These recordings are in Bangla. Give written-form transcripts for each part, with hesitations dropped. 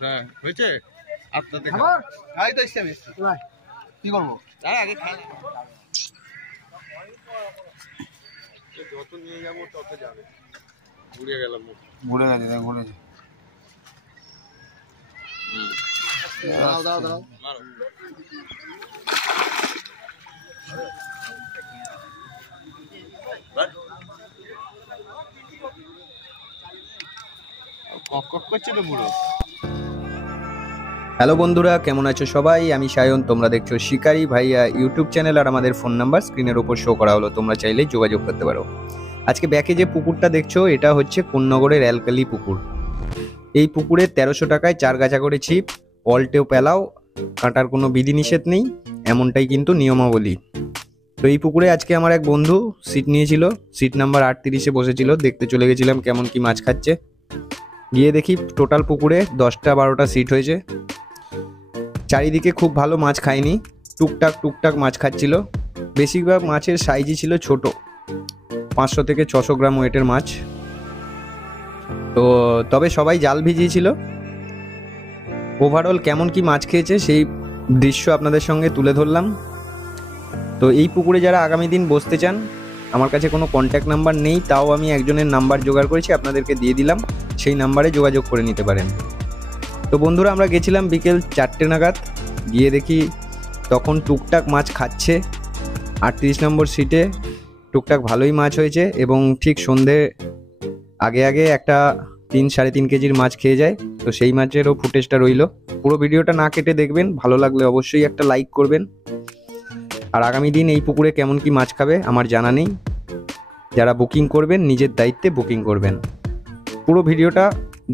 হ্যাঁ হয়েছে আপনাদের খাই তো এসছি আমি কি করবো আগে খাই যত নিয়ে যাবো তত যাবে ঘুরে গেলাম ঘুরে গেছে ঘুরে গেছে দাও দাও দাও মারো কক করছে তো বুড়ো। হ্যালো বন্ধুরা, কেমন আছো সবাই? আমি সায়ন, তোমরা দেখছো শিকারি ভাইয়া ইউটিউব চ্যানেল। আর আমাদের ফোন নাম্বার স্ক্রিনের ওপর শো করা হলো, তোমরা চাইলে যোগাযোগ করতে পারো। আজকে ব্যাকে যে পুকুরটা দেখছো এটা হচ্ছে কোন্নগরের অ্যালকালি পুকুর। এই পুকুরে 1300 টাকায় 4 গাছা করে ছিপ, অল্টেও পেলাও, কাটার কোনো বিধিনিষেধ নেই, এমনটাই কিন্তু নিয়মাবলী। তো এই পুকুরে আজকে আমার এক বন্ধু সিট নিয়েছিল, সিট নাম্বার 38-এ বসেছিল। দেখতে চলে গেছিলাম কেমন কি মাছ খাচ্ছে। গিয়ে দেখি টোটাল পুকুরে 10টা-12টা সিট হয়েছে। চারিদিকে খুব ভালো মাছ খায়নি, টুকটাক মাছ খাচ্ছিল। বেশিরভাগ মাছের সাইজই ছিল ছোট, 500 থেকে 600 গ্রাম ওয়েটের মাছ। তো তবে সবাই জাল ভিজিয়েছিল। ওভারঅল কেমন কি মাছ খেয়েছে সেই দৃশ্য আপনাদের সঙ্গে তুলে ধরলাম। তো এই পুকুরে যারা আগামী দিন বসতে চান, আমার কাছে কোনো কন্ট্যাক্ট নাম্বার নেই, তাও আমি একজনের নাম্বার জোগাড় করেছি, আপনাদেরকে দিয়ে দিলাম, সেই নাম্বারে যোগাযোগ করে নিতে পারেন। তো বন্ধুরা, আমরা গেছিলাম বিকেল 4টে নাগাদ। গিয়ে দেখি তখন টুকটাক মাছ খাচ্ছে। 38 নম্বর সিটে টুকটাক ভালোই মাছ হয়েছে, এবং ঠিক সন্ধে আগে একটা 3-3.5 কেজির মাছ খেয়ে যায়। তো সেই মাছেরও ফুটেজটা রইল। পুরো ভিডিওটা না কেটে দেখবেন, ভালো লাগলে অবশ্যই একটা লাইক করবেন। আর আগামী দিন এই পুকুরে কেমন কি মাছ খাবে আমার জানা নেই। যারা বুকিং করবেন নিজের দায়িত্বে বুকিং করবেন। পুরো ভিডিওটা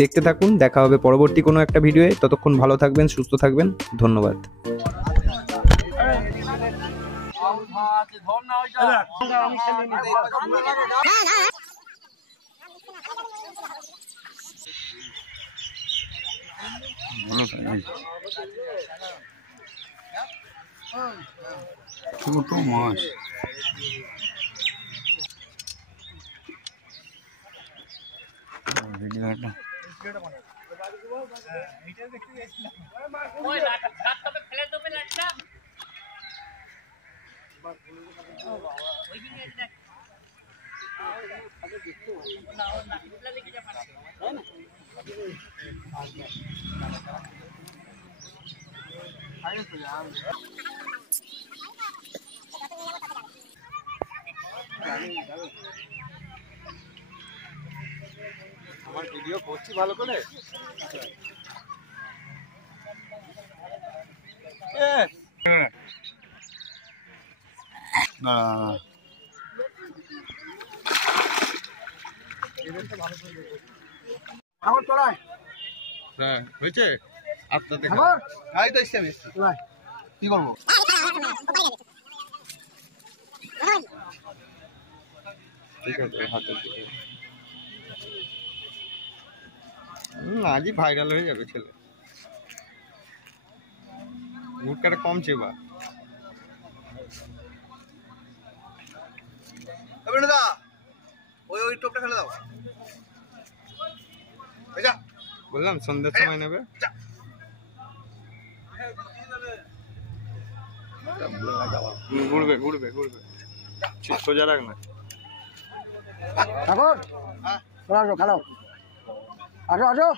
দেখতে থাকুন, দেখা হবে পরবর্তী কোনো একটা ভিডিওয়ে। ততক্ষণ ভালো থাকবেন, সুস্থ থাকবেন, ধন্যবাদ। ছোট মাছ আমার ভিডিও করছি ভালো করে। না হ্যাঁ হয়েছে আপনাদের খাই তো এসছি আমি কি করবো ঠিক আছে হাতে আজই ভাইরাল হয়ে যাবে ছেলে। গুটকাটা কমছে বা ওই টোপটা ফেলে দাও। বললাম সন্ধ্যার সময় নেবে। ঘুরবে ঘুরবে ঘুরবে, সোজা রাখ না। ঠাকুর আসো খেলো, আসো আসো।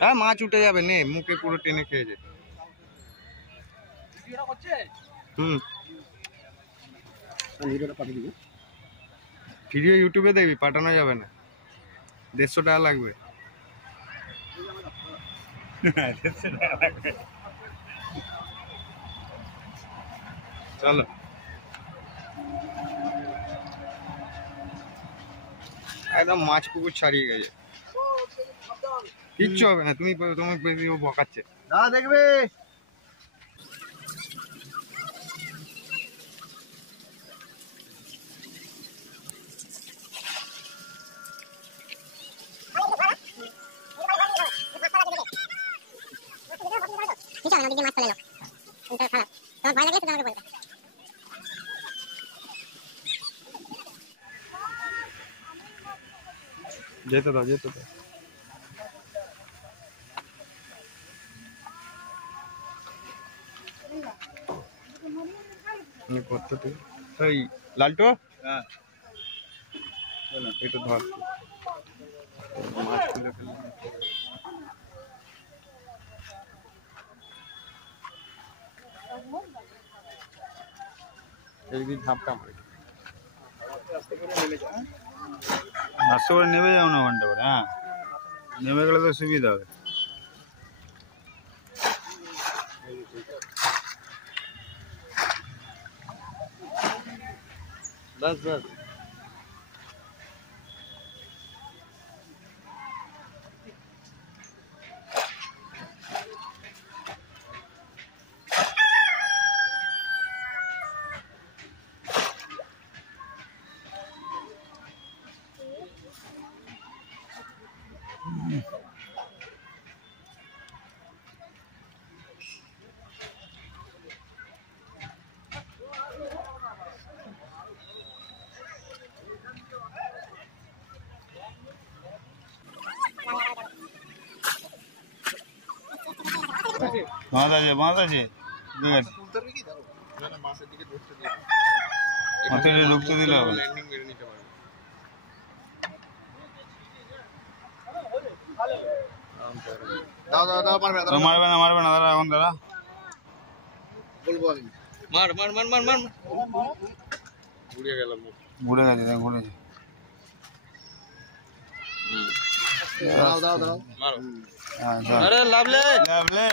হ্যাঁ মাছ উঠে যাবে, নে মুখে পুরো টেনে খেয়েছে। ভিডিও ইউটিউবে দেখবি, পাঠানো যাবে না, 150 টাকা লাগবে। চলো একদম মাছ পুকুর ছাড়িয়ে গেছে, কিচ্ছু হবে না। তুমি বকাচ্ছে দাদা দেখবে। নদী দিয়ে মাছ চলে এলো এটা খারাপ তোমার ভয় লাগলে তো আমাকে বলবে যেতে দাও যেতে দাও করতে তুই এই লালটু হ্যাঁ একটু ধর মাছ তুলে ফেলে এইদিকে ঝাপটা মারি আস্তে করে নেমে যাও না ঘন্টা করে হ্যাঁ নেমে গেলে তো সুবিধা হবে बस बस মাছ আছে মাথায় ঢুকতে দিলে হবে ল্যান্ডিং মেরে নিতে পারবে মারবে না দাদা এখন দাদা মার মার মার মার মার ঘুরে গেল ঘুরে গেছে ঘুরেছে দাও মারো হ্যাঁ আরে লাভলে লাভলে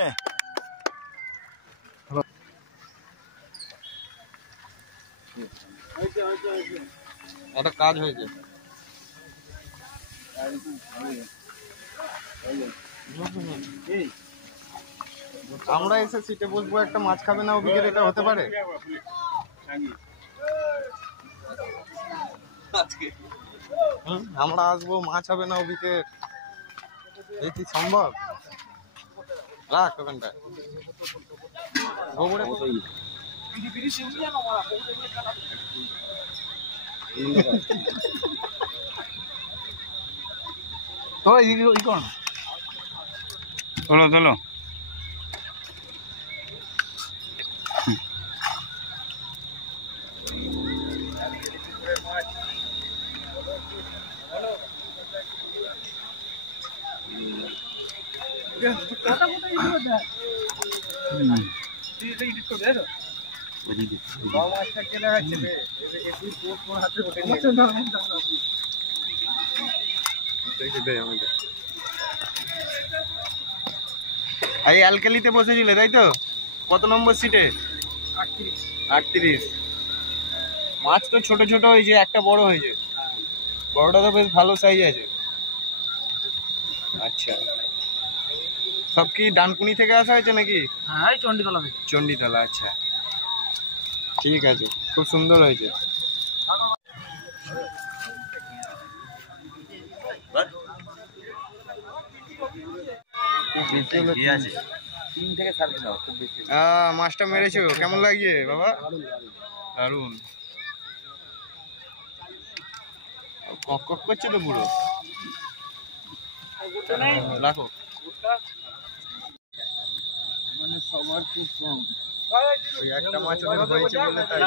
একটা কাজ হয়েছে আমরা এসে সিটে বসবো একটা মাছ খাবে না ওদিকে এটা হতে পারে আমরা আসবো মাছ হবে না ওদিকে এই কি সম্ভব রাখ ওখানটায় গোবরে চলো এই অ্যালকালিতে বসেছিলে তাই তো কত নম্বর সিটে 38 মাছ তো ছোট ছোট হয়েছে একটা বড় হয়েছে বড়টা তো বেশ ভালো সাইজ আছে আচ্ছা সব কি ডানকুনি থেকে আসা হয়েছে নাকি হ্যাঁ চণ্ডীতলা থেকে চণ্ডীতলা আচ্ছা ঠিক আছে খুব সুন্দর হয়েছে মাছটা মেরেছো কেমন লাগছে বাবা দারুন কক কক করছে তো পুরো রাখো মানে সবার খুব কম ওই একটা মাছ ওদের হয়েছে বলে তাই